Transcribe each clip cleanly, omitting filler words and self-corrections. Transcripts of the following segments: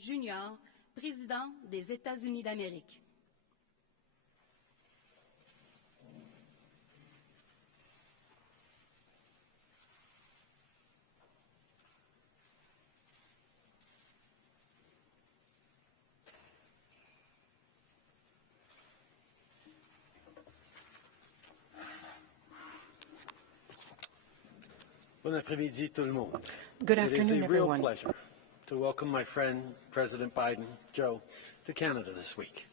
Jr., président des États-Unis d'Amérique. Bon après-midi, tout le monde. Good afternoon, It is a real everyone. pleasure to welcome my friend, President Biden, Joe, to Canada this week.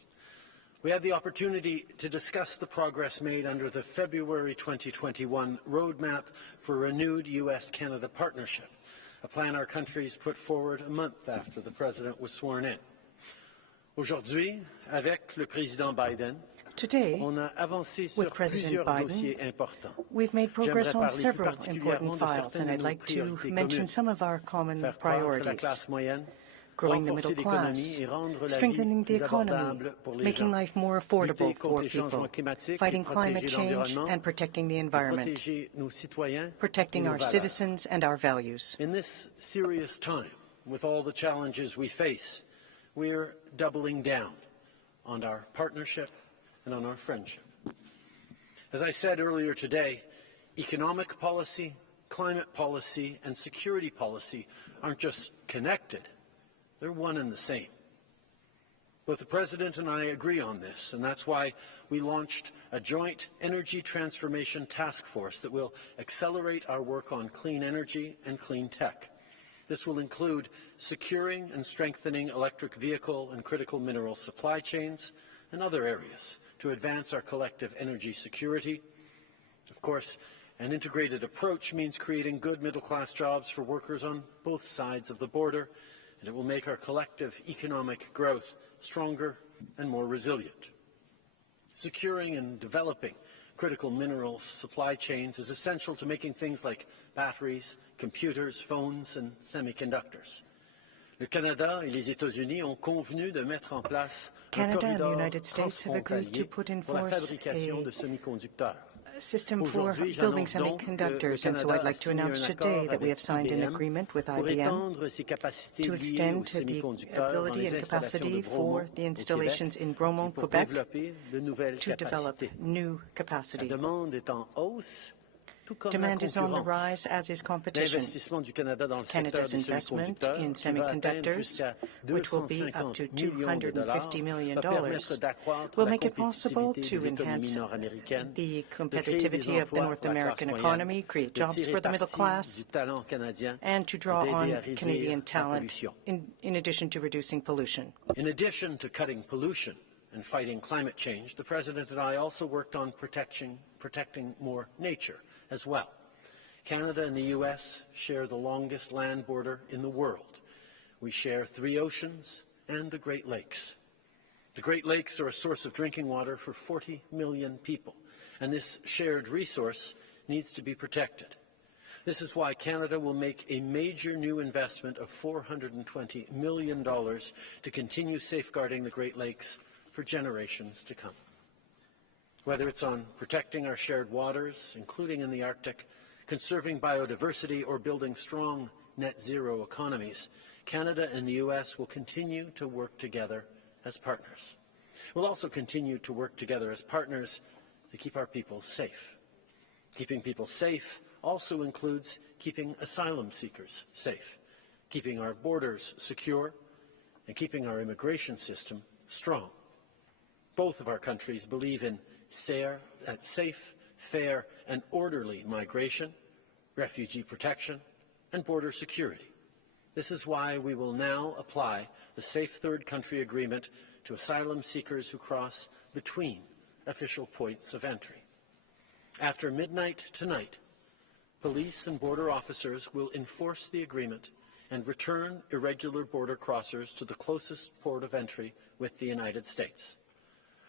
We had the opportunity to discuss the progress made under the February 2021 roadmap for renewed U.S.-Canada partnership, a plan our countries put forward a month after the President was sworn in. Aujourd'hui, avec le Président Biden, Today, on a avancé sur with President plusieurs dossiers Biden, importants. we've made progress on J'aimerais parler several plus important particulièrement de files, and certaines I'd de like nos to priorités mention communes. some of our common Faire croître la priorities: classe moyenne, growing the renforcer middle class, l'économie et rendre la strengthening vie the plus economy, abordable pour les making gens, life more lutter affordable contre for les people, changements climatiques fighting et climate protéger change l'environnement, and protecting the et environment, protéger nos citoyens et protecting nos our valeurs. citizens and our values. In this serious time, with all the challenges we face, we're doubling down on our partnership and on our friendship. As I said earlier today, economic policy, climate policy, and security policy aren't just connected, they're one and the same. Both the President and I agree on this, and that's why we launched a joint energy transformation task force that will accelerate our work on clean energy and clean tech. This will include securing and strengthening electric vehicle and critical mineral supply chains and other areas to advance our collective energy security. Of course, an integrated approach means creating good middle-class jobs for workers on both sides of the border, and it will make our collective economic growth stronger and more resilient. Securing and developing critical mineral supply chains is essential to making things like batteries, computers, phones, and semiconductors. Le Canada et les États-Unis ont convenu de mettre en place un Canada and the corridor United States have agreed to transfrontalier put in pour la force fabrication de a semi-conducteurs. system for Aujourd'hui, building j'annonce donc que le semiconductors, and so Canada I'd a like to signé announce un today accord that we have avec signed an IBM agreement with pour IBM étendre ses capacités to liées aux extend the semi-conducteurs dans ability les and installations de capacity for Bromont the au installations Québec in Bromont, et pour Quebec, développer de nouvelles to develop capacités. new La capacity. demande est en hausse, tout comme la Demand is on the concurrence. rise, as is competition. L'investissement du Canada dans le secteur Canada's des investment semi-conducteurs, in qui va atteindre semiconductors, jusqu'à which will be up to 250 millions de dollars, $250 million, va permettre d'accroître will la make it possible compétitivité de to l'économie enhance nord-américaine, the de créer des competitivity of the emplois North pour la classe American moyenne, economy, create de jobs tirer for the middle parti class, du talent canadien and to et draw d'aider on à réduire Canadian la talent pollution. in addition to reducing pollution. In addition to cutting pollution and fighting climate change, the President and I also worked on protecting more nature as well. Canada and the U.S. share the longest land border in the world. We share 3 oceans and the Great Lakes. The Great Lakes are a source of drinking water for 40 million people, and this shared resource needs to be protected. This is why Canada will make a major new investment of $420 million to continue safeguarding the Great Lakes for generations to come. Whether it's on protecting our shared waters, including in the Arctic, conserving biodiversity, or building strong net-zero economies, Canada and the U.S. will continue to work together as partners. We'll also continue to work together as partners to keep our people safe. Keeping people safe also includes keeping asylum seekers safe, keeping our borders secure, and keeping our immigration system strong. Both of our countries believe in safe, fair, and orderly migration, refugee protection, and border security. This is why we will now apply the Safe Third Country Agreement to asylum seekers who cross between official points of entry. After midnight tonight, police and border officers will enforce the agreement and return irregular border crossers to the closest port of entry with the United States.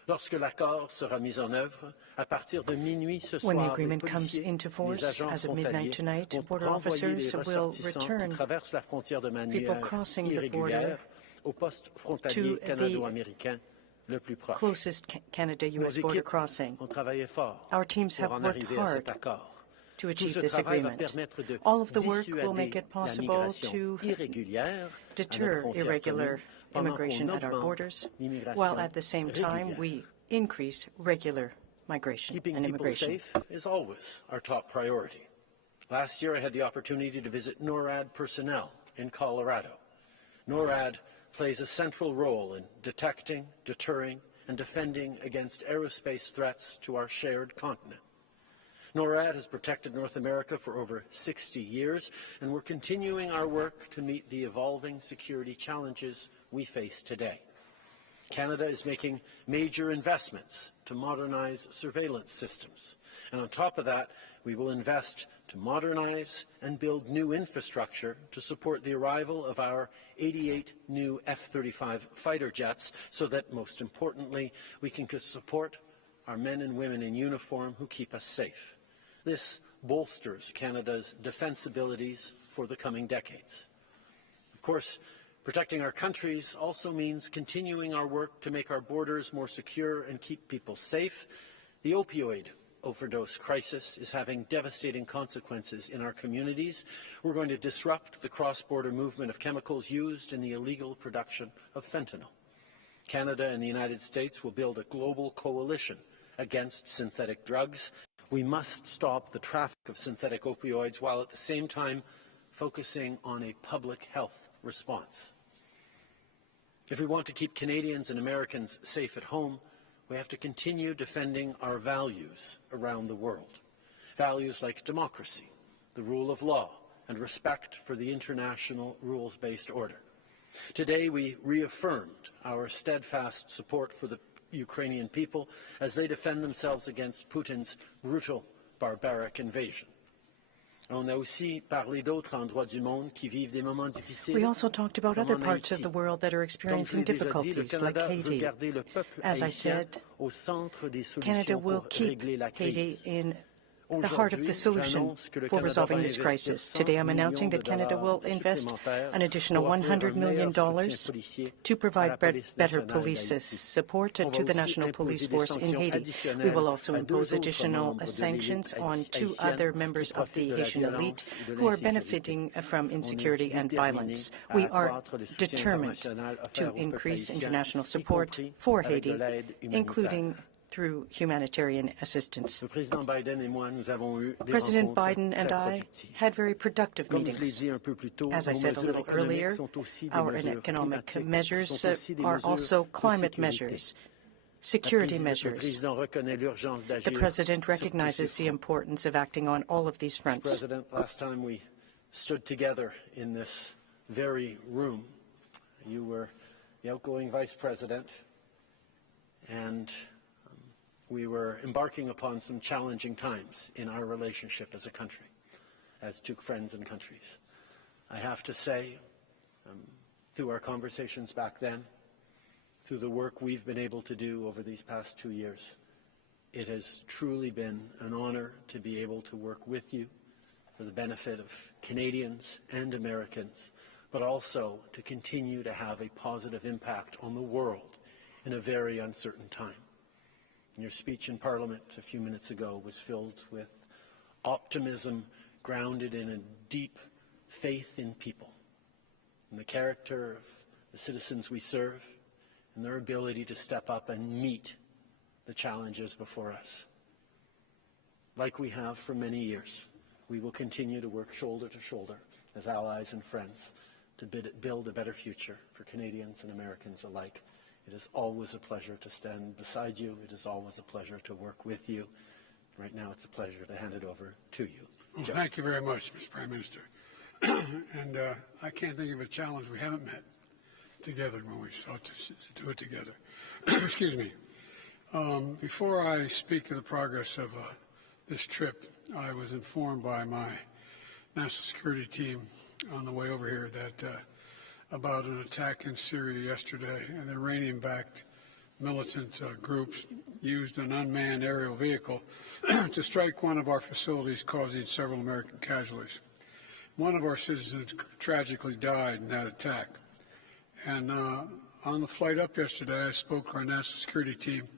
Lorsque l'accord sera mis en œuvre, à partir de minuit ce soir, When the les agreement comes policiers, into les force, agents as of midnight frontaliers tonight, vont border renvoyer officers les will ressortissants qui return traversent la frontière de people manière crossing the irrégulière border au poste frontalier to the canado-américain le plus proche. closest Canada-U.S. Nos border équipes crossing. ont travaillé fort Our teams pour have en worked arriver à cet hard accord. to achieve this agreement. All of the work will make it possible to deter irregular immigration at our borders, while at the same time we increase regular migration Keeping and people immigration. safe is always our top priority. Last year, I had the opportunity to visit NORAD personnel in Colorado. NORAD plays a central role in detecting, deterring, and defending against aerospace threats to our shared continent. NORAD has protected North America for over 60 years, and we're continuing our work to meet the evolving security challenges we face today. Canada is making major investments to modernize surveillance systems. And on top of that, we will invest to modernize and build new infrastructure to support the arrival of our 88 new F-35 fighter jets so that, most importantly, we can support our men and women in uniform who keep us safe. This bolsters Canada's defence abilities for the coming decades. Of course, protecting our countries also means continuing our work to make our borders more secure and keep people safe. The opioid overdose crisis is having devastating consequences in our communities. We're going to disrupt the cross-border movement of chemicals used in the illegal production of fentanyl. Canada and the United States will build a global coalition against synthetic drugs. We must stop the traffic of synthetic opioids while at the same time focusing on a public health response. If we want to keep Canadians and Americans safe at home, we have to continue defending our values around the world. Values like democracy, the rule of law, and respect for the international rules-based order. Today, we reaffirmed our steadfast support for the Ukrainian people as they defend themselves against Putin's brutal, barbaric invasion. We also talked about other parts of the world that are experiencing difficulties, like Haiti. As I said, Canada will keep Haiti in the heart of the solution for resolving this crisis. Today I'm announcing that Canada will invest an additional $100 million to provide better police support to the National Police Force in Haiti. We will also impose additional sanctions on 2 other members of the Haitian elite who are benefiting from insecurity and violence. We are determined to increase international support for Haiti, including through humanitarian assistance. President Biden and I had very productive meetings. As I said a little earlier, our economic measures are also climate measures, security measures. The President recognizes the importance of acting on all of these fronts. President, last time we stood together in this very room, you were the outgoing Vice President, and we were embarking upon some challenging times in our relationship as a country, as 2 friends and countries. I have to say, through our conversations back then, through the work we've been able to do over these past 2 years, it has truly been an honor to be able to work with you for the benefit of Canadians and Americans, but also to continue to have a positive impact on the world in a very uncertain time. Your speech in Parliament a few minutes ago was filled with optimism grounded in a deep faith in people, in the character of the citizens we serve, and their ability to step up and meet the challenges before us. Like we have for many years, we will continue to work shoulder to shoulder as allies and friends to build a better future for Canadians and Americans alike. It is always a pleasure to stand beside you. It is always a pleasure to work with you. Right now, it's a pleasure to hand it over to you. Well, thank you very much, Mr. Prime Minister. And I can't think of a challenge we haven't met together when we sought to do it together. Excuse me. Before I speak of the progress of this trip, I was informed by my national security team on the way over here that about an attack in Syria yesterday, and Iranian-backed militant groups used an unmanned aerial vehicle to strike one of our facilities, causing several American casualties. One of our citizens tragically died in that attack. And on the flight up yesterday, I spoke to our national security team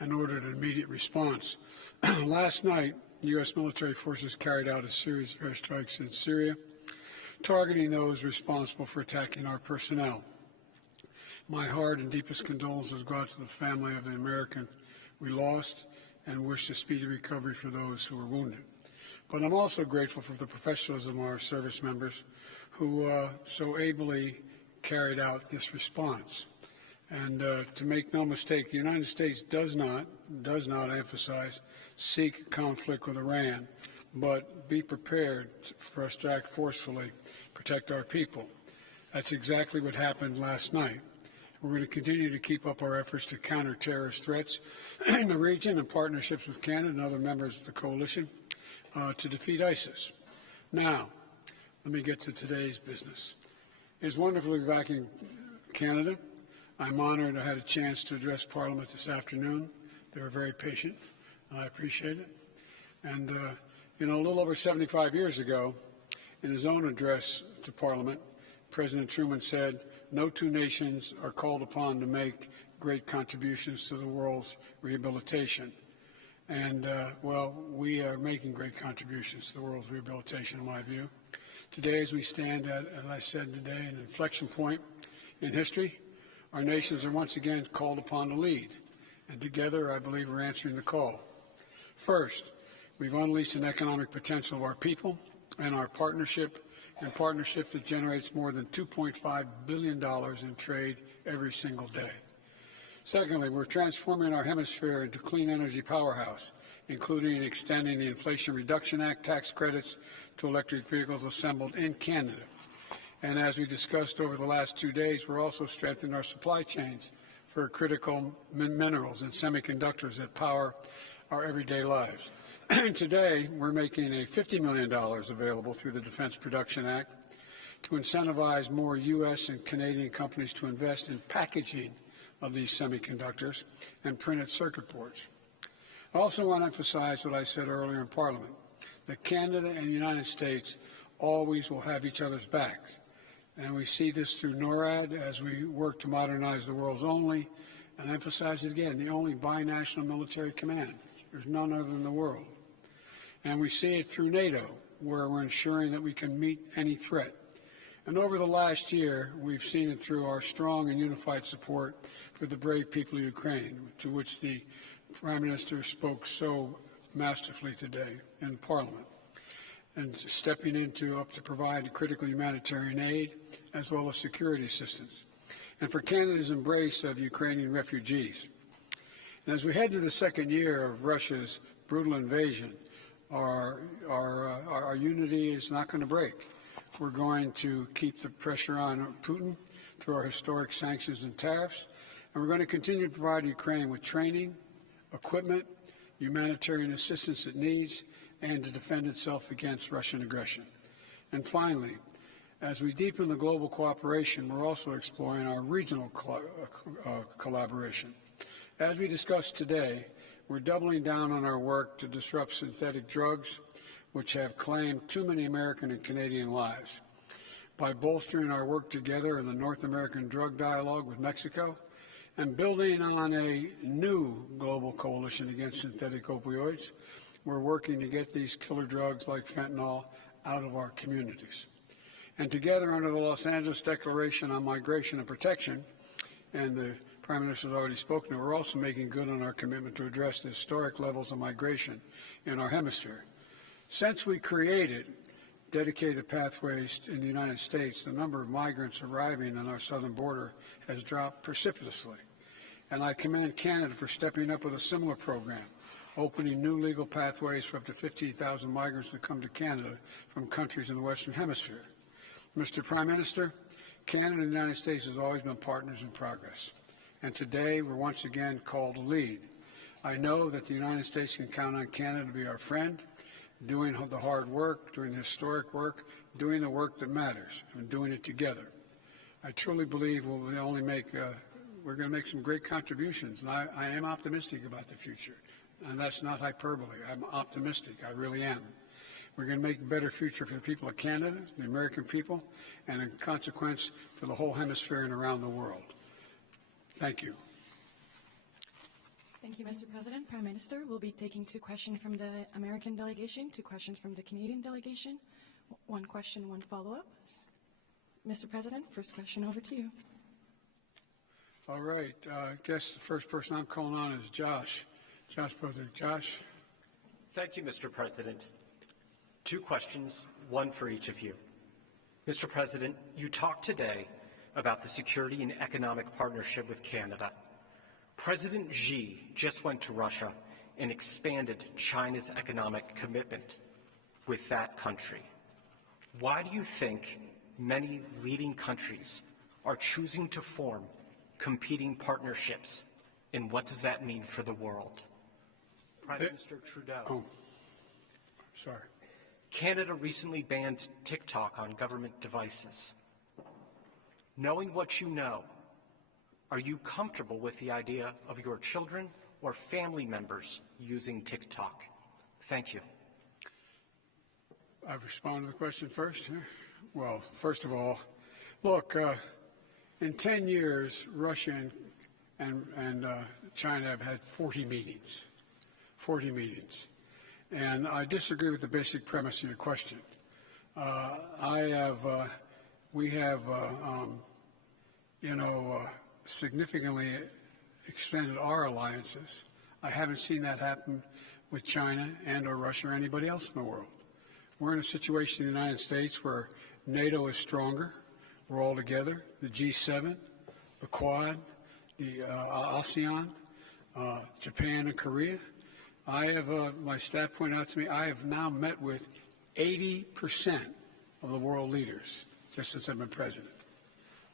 and ordered an immediate response. Last night, U.S. military forces carried out a series of airstrikes in Syria, targeting those responsible for attacking our personnel. My heart and deepest condolences go out to the family of the American we lost and wish a speedy recovery for those who were wounded. But I'm also grateful for the professionalism of our service members who so ably carried out this response. And to make no mistake, the United States does not emphasize seek conflict with Iran, but be prepared for us to act forcefully, protect our people. That's exactly what happened last night. We're going to continue to keep up our efforts to counter terrorist threats in the region in partnerships with Canada and other members of the coalition to defeat ISIS. Now, let me get to today's business. It's wonderful to be back in Canada. I'm honored I had a chance to address Parliament this afternoon. They were very patient, and I appreciate it. And, a little over 75 years ago, in his own address to Parliament, President Truman said, "No two nations are called upon to make great contributions to the world's rehabilitation." And, we are making great contributions to the world's rehabilitation, in my view. Today, as we stand at, as I said today, an inflection point in history, our nations are once again called upon to lead. And together, I believe we're answering the call. First, we've unleashed an economic potential of our people and our partnership that generates more than $2.5 billion in trade every single day. Secondly, we're transforming our hemisphere into a clean energy powerhouse, including extending the Inflation Reduction Act tax credits to electric vehicles assembled in Canada. And as we discussed over the last 2 days, we're also strengthening our supply chains for critical minerals and semiconductors that power our everyday lives. Today, we're making a $50 million available through the Defense Production Act to incentivize more U.S. and Canadian companies to invest in packaging of these semiconductors and printed circuit boards. I also want to emphasize what I said earlier in Parliament, that Canada and the United States always will have each other's backs. And we see this through NORAD as we work to modernize the world's only, and emphasize it again, the only binational military command. There's none other in the world. And we see it through NATO, where we're ensuring that we can meet any threat. And over the last year, we've seen it through our strong and unified support for the brave people of Ukraine, to which the Prime Minister spoke so masterfully today in Parliament, and stepping up to provide critical humanitarian aid as well as security assistance, and for Canada's embrace of Ukrainian refugees. And as we head to the second year of Russia's brutal invasion, our unity is not going to break. We're going to keep the pressure on Putin through our historic sanctions and tariffs, and we're going to continue to provide Ukraine with training, equipment, humanitarian assistance it needs, and to defend itself against Russian aggression. And finally, as we deepen the global cooperation, we're also exploring our regional collaboration. As we discussed today, we're doubling down on our work to disrupt synthetic drugs, which have claimed too many American and Canadian lives. By bolstering our work together in the North American Drug Dialogue with Mexico, and building on a new global coalition against synthetic opioids, we're working to get these killer drugs like fentanyl out of our communities. And together, under the Los Angeles Declaration on Migration and Protection, and the Prime Minister has already spoken, we're also making good on our commitment to address the historic levels of migration in our hemisphere. Since we created dedicated pathways in the United States, the number of migrants arriving on our southern border has dropped precipitously. And I commend Canada for stepping up with a similar program, opening new legal pathways for up to 15,000 migrants to come to Canada from countries in the Western Hemisphere. Mr. Prime Minister, Canada and the United States has always been partners in progress. And today, we're once again called to lead. I know that the United States can count on Canada to be our friend, doing the hard work, doing the historic work, doing the work that matters, and doing it together. I truly believe we're going to make some great contributions, and I am optimistic about the future. And that's not hyperbole. I'm optimistic. I really am. We're going to make a better future for the people of Canada, the American people, and in consequence for the whole hemisphere and around the world. Thank you. Thank you, Mr. President. Prime Minister, we'll be taking 2 questions from the American delegation, 2 questions from the Canadian delegation. 1 question, 1 follow-up. Mr. President, first question over to you. All right. I guess the first person I'm calling on is Josh. Josh. Thank you, Mr. President. 2 questions, 1 for each of you. Mr. President, you talked today about the security and economic partnership with Canada. President Xi just went to Russia and expanded China's economic commitment with that country. Why do you think many leading countries are choosing to form competing partnerships, and what does that mean for the world? Prime Minister Trudeau. Oh, sorry. Canada recently banned TikTok on government devices. Knowing what you know, are you comfortable with the idea of your children or family members using TikTok? Thank you. I respond to the question first. Well, first of all, look, in 10 years, Russia and China have had 40 meetings. 40 meetings. And I disagree with the basic premise of your question. We have significantly expanded our alliances. I haven't seen that happen with China and or Russia or anybody else in the world. We're in a situation in the United States where NATO is stronger. We're all together. The G7, the Quad, the ASEAN, Japan and Korea. I have, my staff pointed out to me, I have now met with 80% of the world leaders just since I've been president.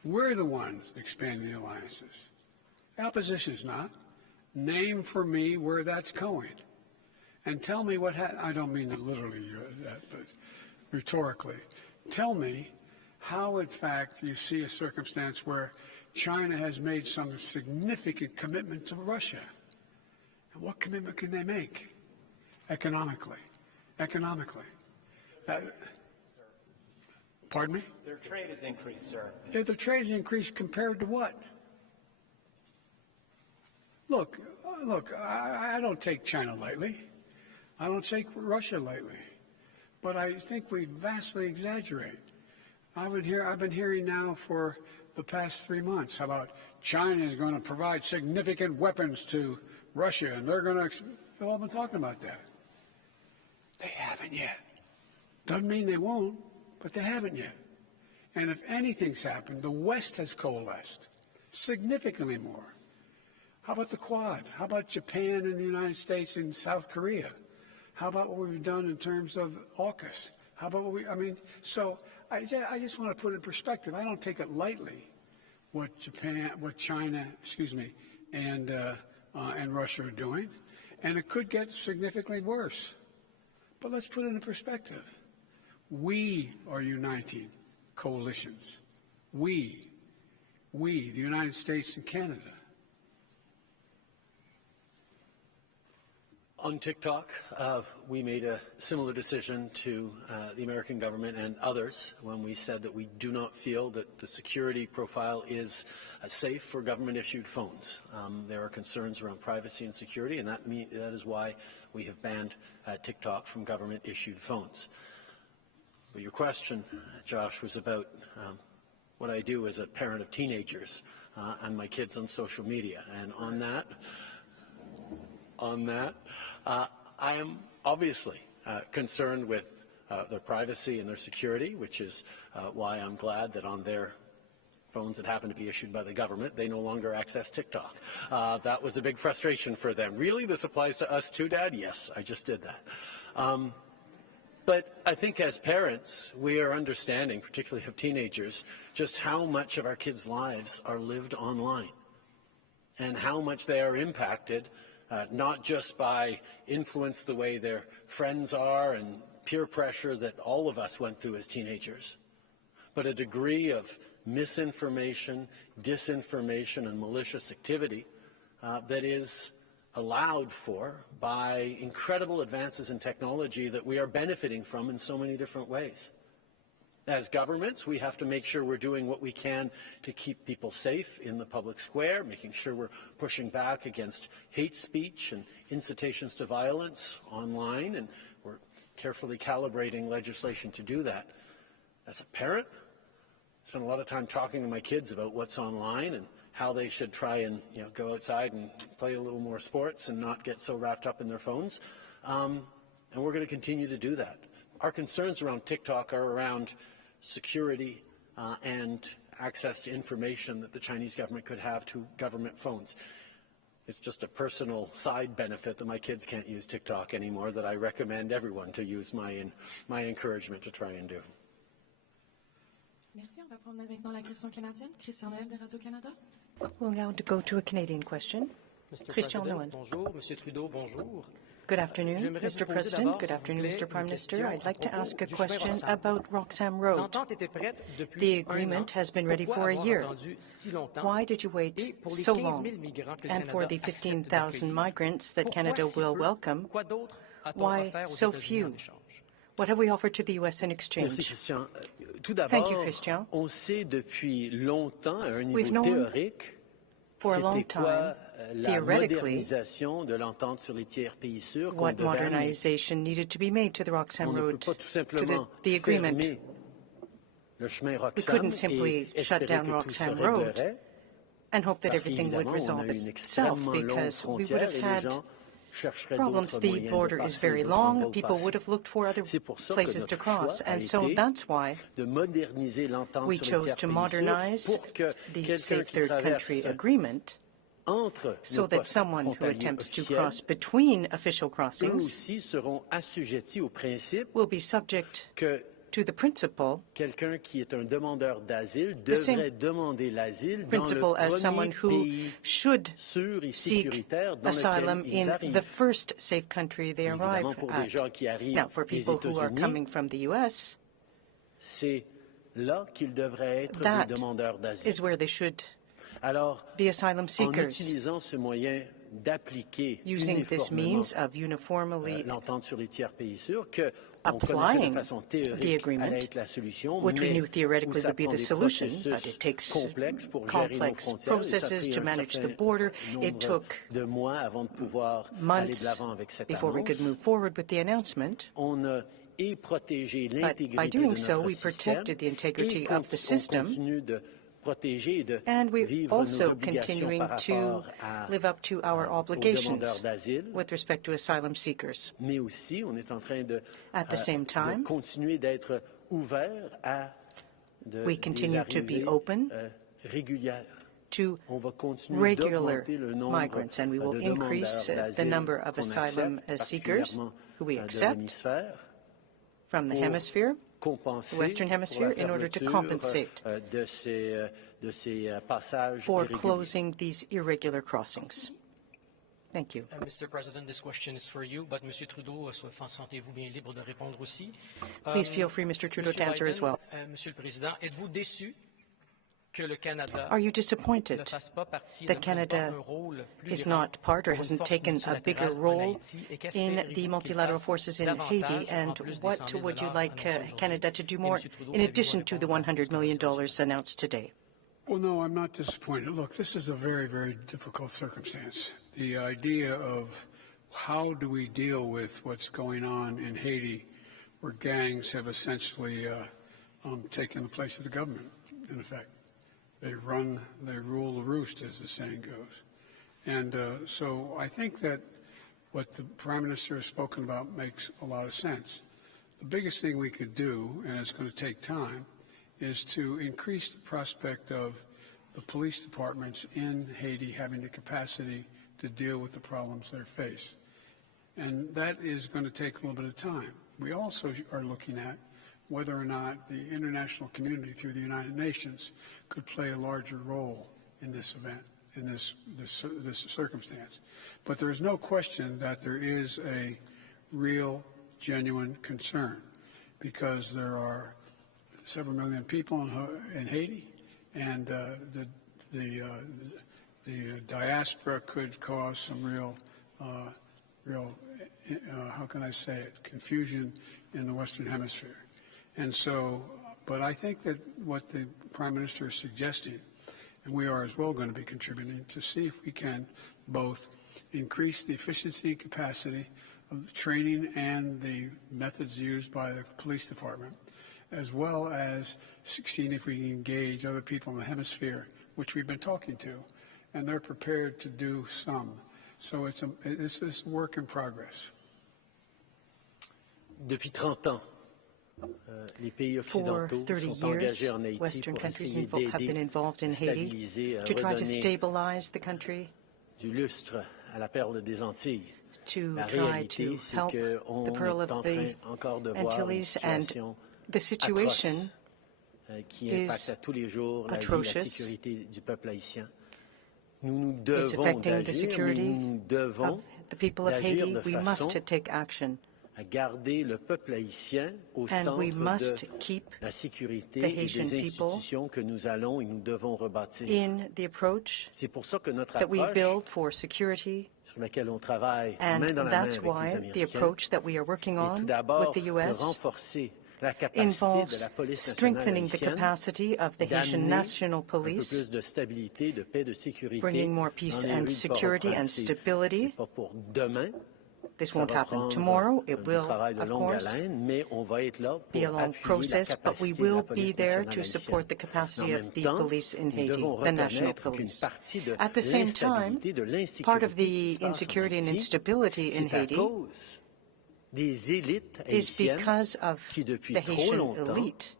We're the ones expanding the alliances. The opposition is not. Name for me where that's going. And tell me what I don't mean literally that, but rhetorically. Tell me how, in fact, you see a circumstance where China has made some significant commitment to Russia. And what commitment can they make? Economically. Pardon me? Their trade has increased, sir. Yeah, the trade has increased compared to what? Look, I don't take China lightly. I don't take Russia lightly. But I think we vastly exaggerate. I've been hearing now for the past 3 months about China is going to provide significant weapons to Russia, and they're going to. They've all been talking about that. They haven't yet. Doesn't mean they won't, but they haven't yet. And if anything's happened, the West has coalesced significantly more. How about the Quad? How about Japan and the United States and South Korea? How about what we've done in terms of AUKUS? How about so I just want to put it in perspective. I don't take it lightly what China, and Russia are doing, and it could get significantly worse. But let's put it in perspective. We are uniting coalitions. We, the United States and Canada. On TikTok, we made a similar decision to the American government and others when we said that we do not feel that the security profile is safe for government-issued phones. There are concerns around privacy and security, and that is why we have banned TikTok from government-issued phones. But your question, Josh, was about what I do as a parent of teenagers and my kids on social media. And on that, I am obviously concerned with their privacy and their security, which is why I'm glad that on their phones that happen to be issued by the government, they no longer access TikTok. That was a big frustration for them. Really? This applies to us too, Dad? Yes, I just did that. But I think as parents, we are understanding, particularly of teenagers, just how much of our kids' lives are lived online and how much they are impacted not just by influence the way their friends are and peer pressure that all of us went through as teenagers, but a degree of misinformation, disinformation, and malicious activity that is allowed for by incredible advances in technology that we are benefiting from in so many different ways. As governments, we have to make sure we're doing what we can to keep people safe in the public square, making sure we're pushing back against hate speech and incitations to violence online, and we're carefully calibrating legislation to do that. As a parent, I spend a lot of time talking to my kids about what's online and how they should try and go outside and play a little more sports and not get so wrapped up in their phones. And we're going to continue to do that. Our concerns around TikTok are around security and access to information that the Chinese government could have to government phones. It's just a personal side benefit that my kids can't use TikTok anymore that I recommend everyone to use my encouragement to try and do. Merci. On va prendre maintenant la question canadienne. Christian Noël de Radio-Canada. We'll now go to a Canadian question. Christian Noël. Bonjour, Monsieur Trudeau, bonjour. Good afternoon, Mr. President. Good afternoon, Mr. Prime Minister. I'd like to ask a question about Roxham Road. The agreement has been ready for a year. Why did you wait so long? And for the 15,000 migrants that Canada will welcome, why so few? What have we offered to the U.S. in exchange? Thank you, Christian. We've known for a long time, theoretically, what modernization needed to be made to the Roxham Road, to the agreement. We couldn't simply shut down Roxham Road and hope that everything would resolve itself, because we would have had problems. The border is very long. People would have looked for other places to cross. And so that's why we chose to modernize the Safe Third Country Agreement so that someone who attempts to cross between official crossings will be subject to the principle, the same principle as someone who should seek asylum in the first safe country they arrive at. Now, for people who are coming from the U.S., that is where they should be asylum seekers. Using this means of uniformly applying the agreement, which we knew theoretically would be the solution, but it takes complex processes to manage the border. It took months before we could move forward with the announcement. But by doing so, we protected the integrity of the system, and we're also continuing to live up to our obligations with respect to asylum seekers. At the same time, we continue to be open to regular migrants, and we will increase the number of asylum seekers who we accept from the hemisphere, the Western Hemisphere, in order to compensate for closing these irregular crossings. Thank you. Mr. President, this question is for you, but Monsieur Trudeau, sentez-vous bien libre de répondre aussi. Please feel free, Mr. Trudeau, to answer as well. Monsieur le Président, êtes-vous déçu que le Canada Are you disappointed that Canada is not part or hasn't taken a bigger role in the multilateral forces in Haiti? And what would you like Canada to do more in addition to the $100 million announced today? Well, no, I'm not disappointed. Look, this is a very, very difficult circumstance. The idea of how do we deal with what's going on in Haiti, where gangs have essentially taken the place of the government, in effect. They rule the roost, as the saying goes. And so I think that what the Prime Minister has spoken about makes a lot of sense. The biggest thing we could do, and it's going to take time, is to increase the prospect of the police departments in Haiti having the capacity to deal with the problems they face. And that is going to take a little bit of time. We also are looking at whether or not the international community through the United Nations could play a larger role in this event, in this circumstance. But there is no question that there is a real, genuine concern, because there are several million people in Haiti, and the diaspora could cause some real, how can I say it, confusion in the Western Hemisphere. And so, But I think that what the Prime Minister is suggesting, and we are as well going to be contributing, to see if we can both increase the efficiency and capacity of the training and the methods used by the police department, as well as seeing if we can engage other people in the hemisphere, which we've been talking to, and they're prepared to do some. So it's a work in progress. Depuis 30 ans, les pays For occidentaux 30 sont engagés en years, Haïti Western pour countries essayer have been d'aider, involved in Haiti stabiliser, to try to redonner stabilize the country, du lustre à la perle des Antilles. to La try to réalité, c'est help qu'on the Pearl est of en the train encore de voir une Antilles, and situation the situation atroce qui impacte à tous les jours la vie, la atrocious. sécurité du peuple haïtien. Nous nous It's devons affecting the d'agir, mais security nous devons of the people of d'agir Haiti. de We façon must take action, à garder le peuple haïtien au and centre we must de keep la sécurité the et Haitian des people institutions que nous allons et nous devons rebâtir. in the approach C'est pour ça que notre that we approche, build for security, sur laquelle on travaille and main dans la main that's avec les why the Américains, approach that we are working est tout on with d'abord the de U.S. renforcer la capacité de involves la police nationale strengthening the haïtienne capacity of the Haitian d'amener National un peu Police, plus de stabilité, de paix, de sécurité bringing more dans peace les and rues de security and Port-au-Prince. stability. C'est pas pour demain. This Ça won't va happen prendre tomorrow. du It will, travail de of longue course, haleine, mais on va être là be a pour long appuyer la process, but we capacité de la will be police there nationale to support the haïtienne. capacity En of même the temps, police in nous Haiti, devons the national reconnaître qu'une police. partie de At the same time, l'instabilité, de l'insécurité part of qui the se passe en insecurity and Haïti, instability in c'est à Haiti cause des élites is haïtiennes because of qui, depuis the trop Haitian longtemps, elite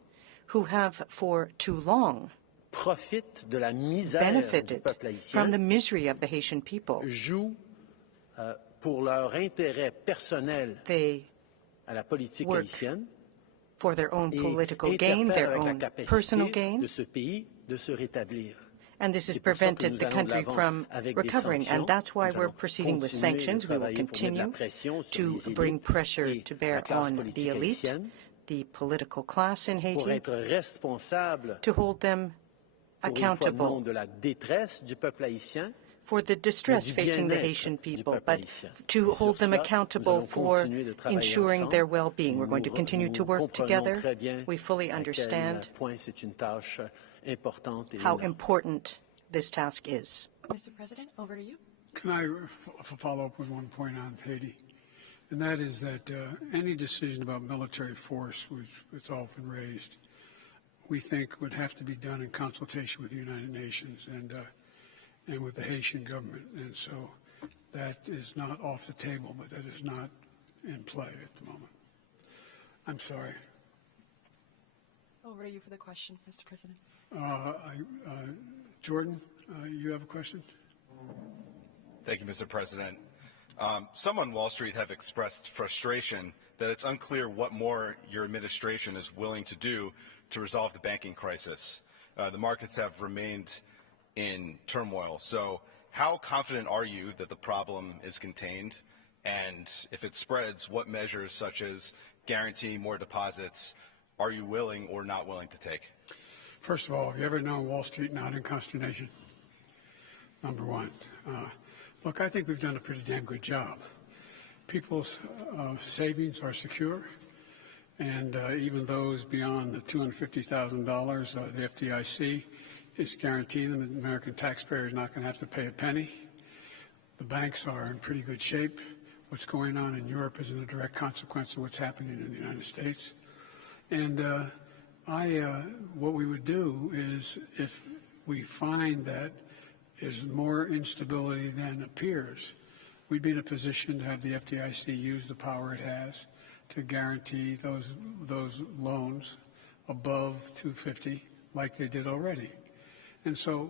who have for too long profitent de la misère du benefited peuple from the haïtien, misery of the Haitian people. jouent pour leur intérêt personnel They à la politique work haïtienne for their own et political gain, interfèrent their avec la own personal capacité gain, de ce pays de se rétablir. and this has C'est pour ça que prevented nous the allons de country l'avant from avec des recovering, sanctions. and that's why Nous we're allons proceeding with continuer de sanctions. We will travailler pour mettre de la continue pression sur to les élites bring pressure et to la bear classe on the politique elite, haïtienne the political class in pour Haiti, être responsables to hold them pour une fois non accountable de la détresse du peuple haïtien, for the distress du facing the bien-être Haitian du people, peuple but haïtien. to Et hold sur them cela, nous accountable allons for continuer de travailler ensuring ensemble. their well-being. We're going to continue to Nous work comprenons together. très bien We fully à quel understand point c'est une tâche importante et how énorme. important this task is. Mr. President, over to you. Can I follow up with one point on Haiti? And that is that any decision about military force, which it's often raised, we think would have to be done in consultation with the United Nations and with the Haitian government. And so that is not off the table, but that is not in play at the moment. I'm sorry. Over to you for the question, Mr. President. Jordan, you have a question? Thank you, Mr. President. Some on Wall Street have expressed frustration that it's unclear what more your administration is willing to do to resolve the banking crisis. The markets have remained in turmoil. So how confident are you that the problem is contained? And if it spreads, what measures such as guaranteeing more deposits are you willing or not willing to take? First of all, have you ever known Wall Street not in consternation? Number one. Look, I think we've done a pretty damn good job. People's savings are secure, and even those beyond the $250,000, the FDIC is guaranteeing them that the American taxpayer is not going to have to pay a penny. The banks are in pretty good shape. What's going on in Europe is a direct consequence of what's happening in the United States. And what we would do is, if we find that is more instability than appears, we'd be in a position to have the FDIC use the power it has to guarantee those loans above 250, like they did already. And so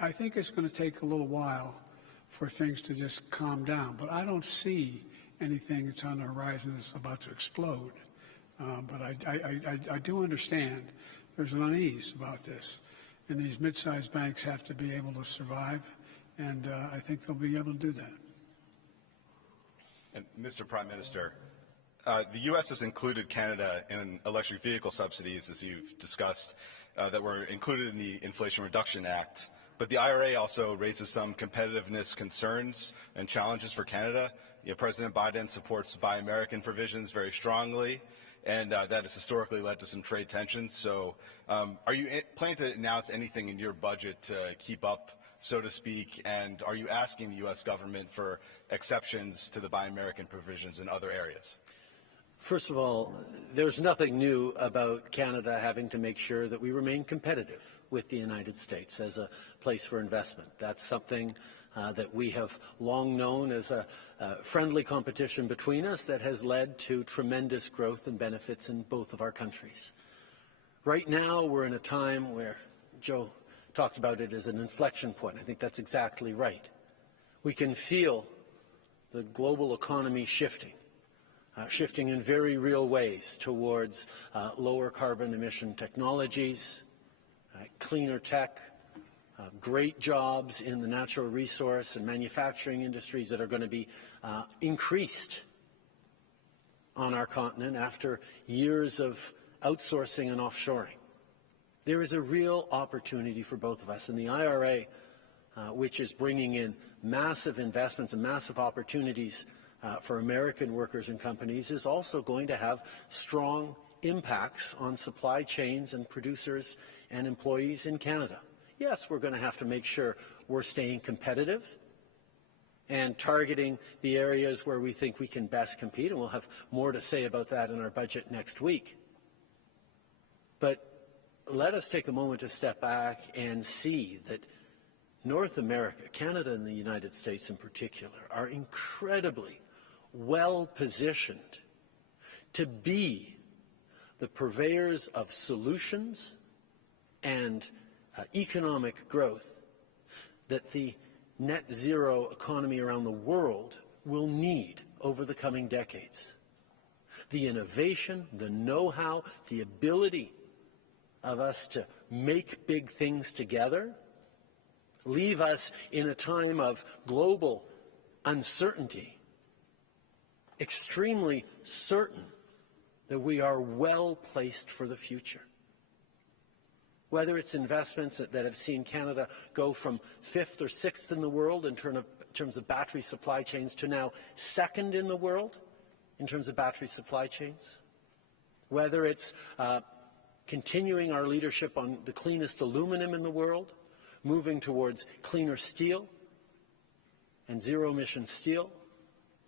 I think it's going to take a little while for things to just calm down. But I don't see anything that's on the horizon that's about to explode. But I do understand there's an unease about this. And these mid-sized banks have to be able to survive, and I think they'll be able to do that. And Mr. Prime Minister, the U.S. has included Canada in electric vehicle subsidies, as you've discussed, that were included in the Inflation Reduction Act. But the IRA also raises some competitiveness concerns and challenges for Canada. President Biden supports Buy American provisions very strongly. and that has historically led to some trade tensions. So are you planning to announce anything in your budget to keep up, so to speak, and are you asking the U.S. government for exceptions to the Buy American provisions in other areas? First of all, there's nothing new about Canada having to make sure that we remain competitive with the United States as a place for investment. That's something that we have long known as a friendly competition between us that has led to tremendous growth and benefits in both of our countries. Right now, we're in a time where Joe talked about it as an inflection point. I think that's exactly right. We can feel the global economy shifting in very real ways towards lower carbon emission technologies, cleaner tech, great jobs in the natural resource and manufacturing industries that are going to be increased on our continent after years of outsourcing and offshoring. There is a real opportunity for both of us, and the IRA, which is bringing in massive investments and massive opportunities for American workers and companies, is also going to have strong impacts on supply chains and producers and employees in Canada. Yes, we're going to have to make sure we're staying competitive and targeting the areas where we think we can best compete, and we'll have more to say about that in our budget next week. But let us take a moment to step back and see that North America, Canada and the United States in particular, are incredibly well positioned to be the purveyors of solutions and economic growth that the net zero economy around the world will need over the coming decades. The innovation, the know-how, the ability of us to make big things together leave us in a time of global uncertainty extremely certain that we are well placed for the future. Whether it's investments that have seen Canada go from 5th or 6th in the world in terms of battery supply chains to now 2nd in the world in terms of battery supply chains. Whether it's continuing our leadership on the cleanest aluminum in the world, moving towards cleaner steel and zero-emission steel.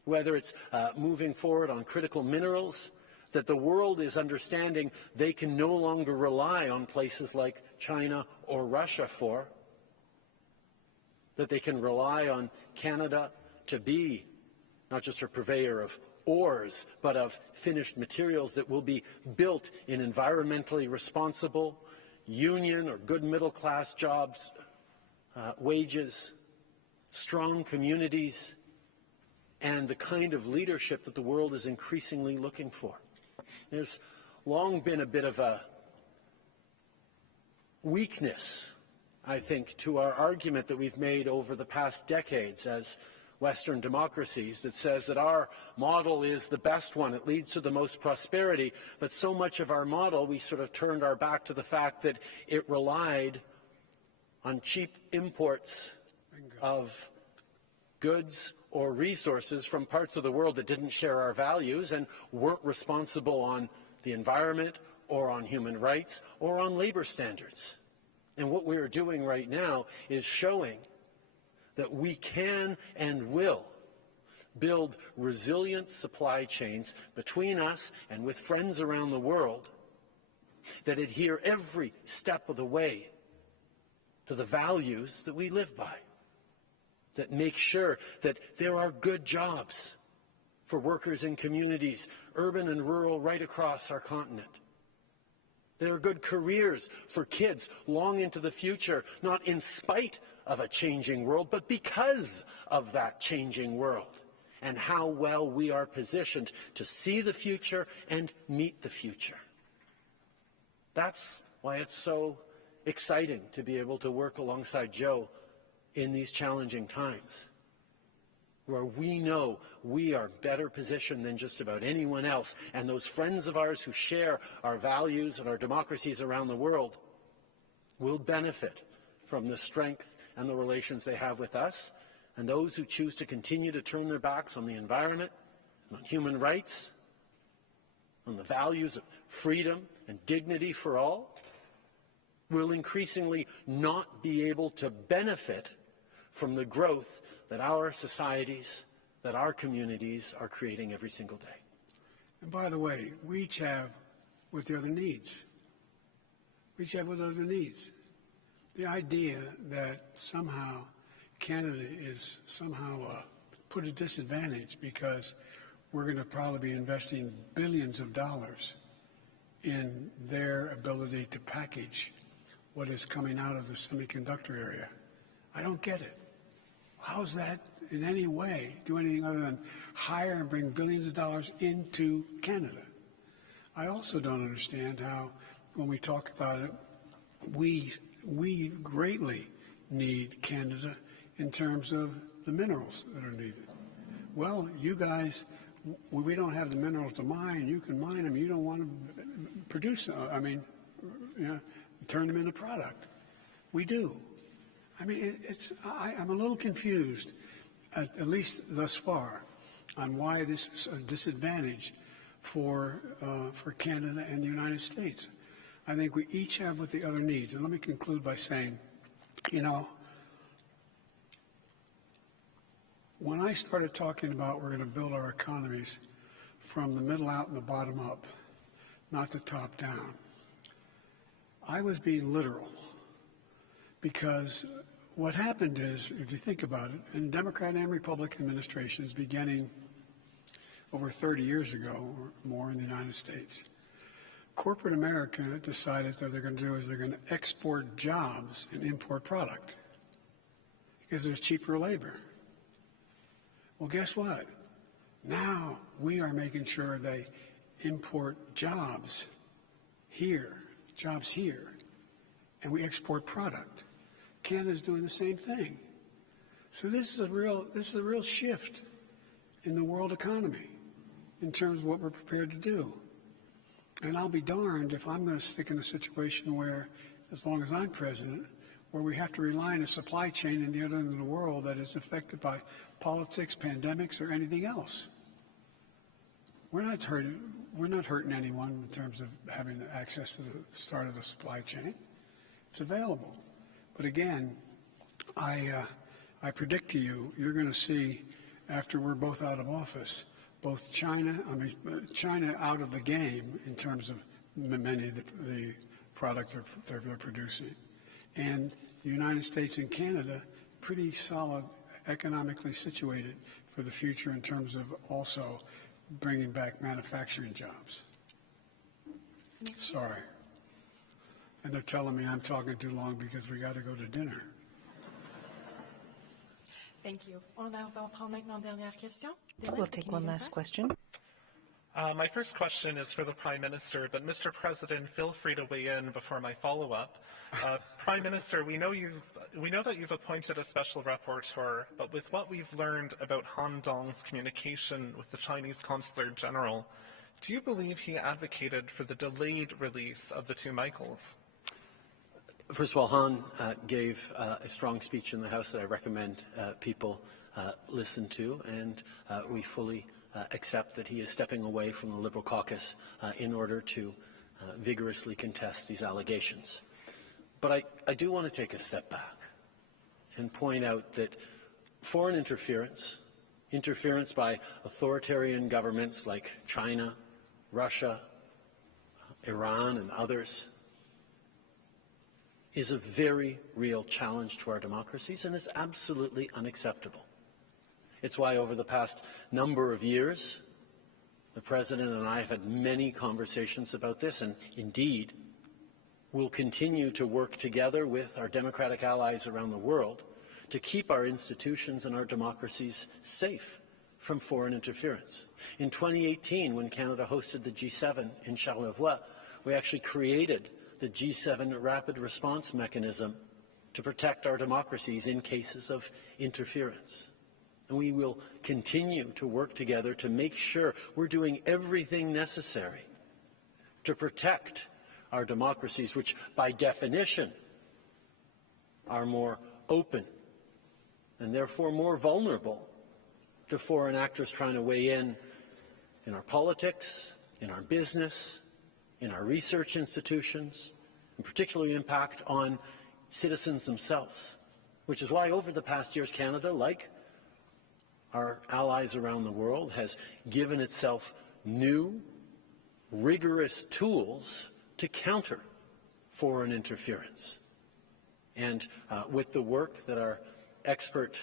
Whether it's moving forward on critical minerals that the world is understanding they can no longer rely on places like China or Russia for, that they can rely on Canada to be not just a purveyor of ores, but of finished materials that will be built in environmentally responsible, union or good middle-class jobs, wages, strong communities, and the kind of leadership that the world is increasingly looking for. There's long been a bit of a weakness, I think, to our argument that we've made over the past decades as Western democracies that says that our model is the best one, it leads to the most prosperity, but so much of our model, we sort of turned our back to the fact that it relied on cheap imports of goods or resources from parts of the world that didn't share our values and weren't responsible on the environment or on human rights or on labor standards. And what we are doing right now is showing that we can and will build resilient supply chains between us and with friends around the world that adhere every step of the way to the values that we live by, that make sure that there are good jobs for workers in communities, urban and rural, right across our continent. There are good careers for kids long into the future, not in spite of a changing world, but because of that changing world, and how well we are positioned to see the future and meet the future. That's why it's so exciting to be able to work alongside Joe in these challenging times, where we know we are better positioned than just about anyone else, and those friends of ours who share our values and our democracies around the world will benefit from the strength and the relations they have with us, and those who choose to continue to turn their backs on the environment, on human rights, on the values of freedom and dignity for all, will increasingly not be able to benefit from the growth that our societies, that our communities are creating every single day. And by the way, we each have what the other needs. We each have what the other needs. The idea that somehow Canada is somehow put at a disadvantage because we're going to probably be investing billions of dollars in their ability to package what is coming out of the semiconductor area. I don't get it. How does that in any way do anything other than hire and bring billions of dollars into Canada? I also don't understand how, when we talk about it, we greatly need Canada in terms of the minerals that are needed. Well, you guys, we don't have the minerals to mine. You can mine them. You don't want to produce, turn them into product. We do. I mean, I'm a little confused, at least thus far, on why this is a disadvantage for Canada and the United States. I think we each have what the other needs. And let me conclude by saying, when I started talking about we're going to build our economies from the middle out and the bottom up, not the top down, I was being literal. Because what happened is, if you think about it, in Democrat and Republican administrations beginning over 30 years ago or more in the United States, corporate America decided that they're going to do is they're going to export jobs and import product because there's cheaper labor. Well, guess what? Now we are making sure they import jobs here, and we export product. Canada's doing the same thing. So this is a real shift in the world economy in terms of what we're prepared to do. And I'll be darned if I'm going to stick in a situation where, as long as I'm president, where we have to rely on a supply chain in the other end of the world that is affected by politics, pandemics, or anything else. We're not hurting anyone in terms of having access to the start of the supply chain. It's available. But again, I predict to you, you're going to see, after we're both out of office, both China out of the game in terms of many of the product they're producing, and the United States and Canada pretty solid economically situated for the future in terms of also bringing back manufacturing jobs. Sorry. And they're telling me I'm talking too long because we got to go to dinner. Thank you. On va prendre maintenant dernière question. We'll take one last question. My first question is for the Prime Minister, but Mr. President, feel free to weigh in before my follow-up. Prime Minister, we know that you've appointed a special rapporteur, but with what we've learned about Han Dong's communication with the Chinese Consular General, do you believe he advocated for the delayed release of the two Michaels? First of all, Han gave a strong speech in the House that I recommend people listen to, and we fully accept that he is stepping away from the Liberal caucus in order to vigorously contest these allegations. But I do want to take a step back and point out that foreign interference by authoritarian governments like China, Russia, Iran, and others is a very real challenge to our democracies and is absolutely unacceptable. It's why over the past number of years, the President and I have had many conversations about this, and indeed will continue to work together with our democratic allies around the world to keep our institutions and our democracies safe from foreign interference. In 2018, when Canada hosted the G7 in Charlevoix, we actually created the G7 Rapid Response Mechanism to protect our democracies in cases of interference. And we will continue to work together to make sure we're doing everything necessary to protect our democracies, which by definition are more open and therefore more vulnerable to foreign actors trying to weigh in our politics, in our business, in our research institutions, and particularly impact on citizens themselves, which is why over the past years Canada, like our allies around the world, has given itself new, rigorous tools to counter foreign interference. And with the work that our expert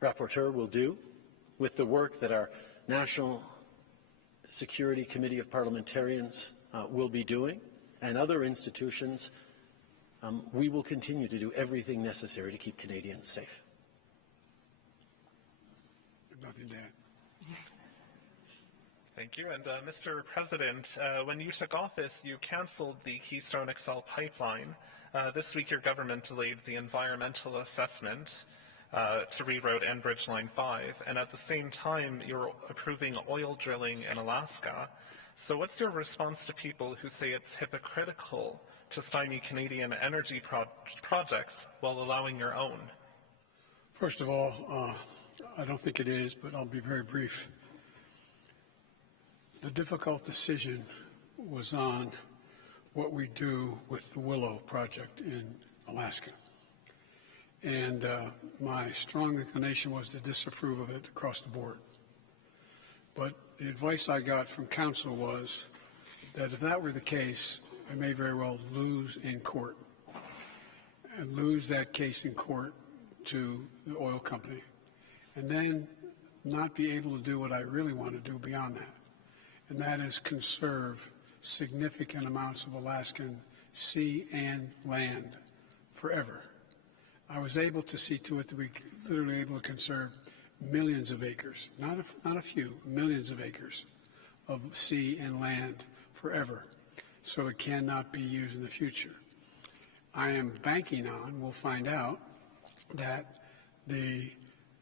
rapporteur will do, with the work that our National Security Committee of Parliamentarians will be doing, and other institutions, we will continue to do everything necessary to keep Canadians safe. Nothing to add. Thank you. And Mr. President, when you took office, you canceled the Keystone XL pipeline. This week, your government delayed the environmental assessment to reroute Enbridge Line 5, and at the same time, you're approving oil drilling in Alaska. So what's your response to people who say it's hypocritical to stymie Canadian energy projects while allowing your own? First of all, I don't think it is, but I'll be very brief. The difficult decision was on what we do with the Willow project in Alaska. And my strong inclination was to disapprove of it across the board. But the advice I got from counsel was that if that were the case, I may very well lose in court and lose that case in court to the oil company, and then not be able to do what I really want to do beyond that, and that is conserve significant amounts of Alaskan sea and land forever. I was able to see to it that we literally able to conserve millions of acres, not a few, millions of acres of sea and land forever, so it cannot be used in the future. I am banking on, we'll find out, that the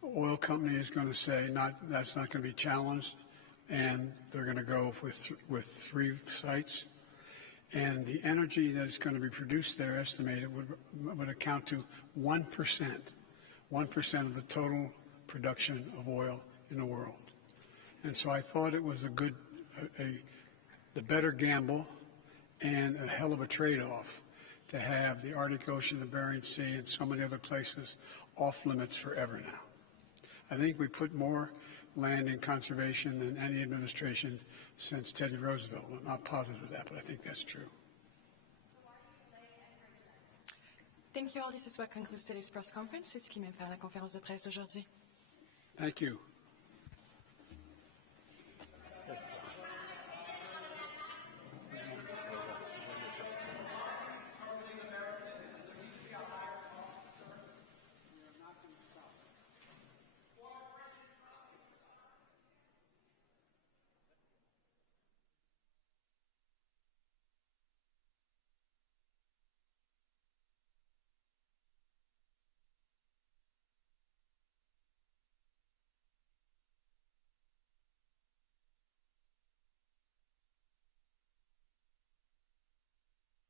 oil company is going to say that's not going to be challenged, and they're going to go with 3 sites. And the energy that is going to be produced there, estimated, would account to 1% of the total production of oil in the world. And so I thought it was the better gamble and a hell of a trade-off to have the Arctic Ocean, the Bering Sea, and so many other places off limits forever now. I think we put more land in conservation than any administration since Teddy Roosevelt. I'm not positive of that, but I think that's true. Thank you all. This is what concludes today's press conference. C'est ce qui met fin à la conférence de presse d'aujourd'hui. Thank you.